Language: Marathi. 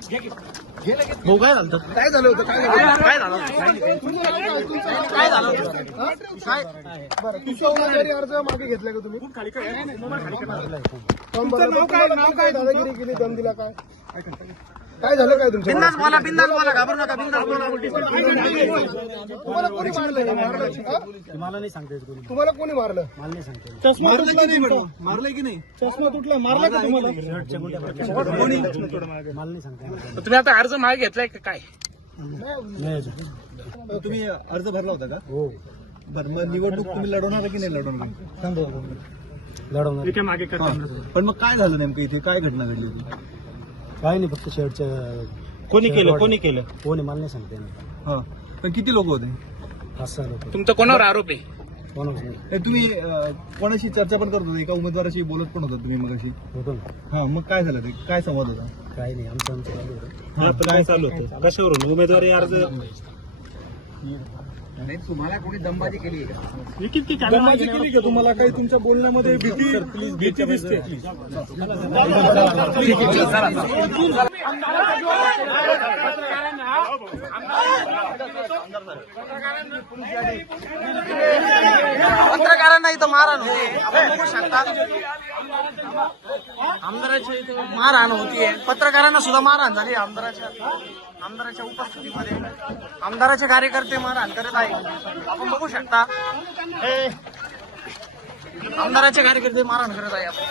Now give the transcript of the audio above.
भाऊ काय झालं? काय झालं होतं? काय झालं? काय झालं? काय झालं काय बरं तुमचा उमेदवारी अर्ज मागे घेतला का तुम्ही? तुमचं नाव काय? नाव काय? दादागिरी केली दम दिला काय काय झालं काय तुमच्या बिंदास बोला बिंदास बोला घाबरू नका बिंदास बोला तुम्हाला कोणी मारलं मारलं? मला नाही सांगता येत कोणी. तुम्हाला कोणी. मारलं? मला नाही सांगता येत. चष्मा तुटला तुमचा? मारलंय की नाही? चष्मा तुटला मारला का तुम्हाला? मला नाही सांगता येत. तुम्ही आता अर्ज मागे घेतलाय का काय? नाही अजून. तुम्ही अर्ज भरला होता का? हो. बरं मग निवडणूक तुम्ही लढवणार की नाही लढवणार? लढवणार. हा. पण मग काय झालं नेमकं इथे? काय घटना घडली होती? काय नाही फक्त शेवटच्या कोणी केलं? कोणी केलं? कोणी मला नाही सांगता येणार. हा. पण किती लोक होते? पाच सहा लोक. तुमचा कोणावर आरोप आहे? कोणाच नाही. ए, तुम्ही अं, कोणाशी चर्चा पण करत होते? एका उमेदवाराशी बोलत पण होता तुम्ही मग होतो ना हा मग काय झालं ते? काय संवाद होता? काही नाही आमचं आमचं चालू होतं. काय चालू होतं? कशावरून? उमेदवारी अर्ज? दंबाजी केली का तुम्हाला काही तुमच्या बोलण्यामध्ये भीती भीती दिसते पत्रकारांना इथं मारहाण होते आपण बघू शकता आमदाराच्या इथं मारहाण होतीये पत्रकारांना सुद्धा मारहाण झाली आमदाराच्या आमदाराच्या उपस्थितीमध्ये आमदाराचे कार्यकर्ते मारहाण करत आहे. आपण बघू शकता. आमदाराचे कार्यकर्ते मारहाण करत आहे आपण.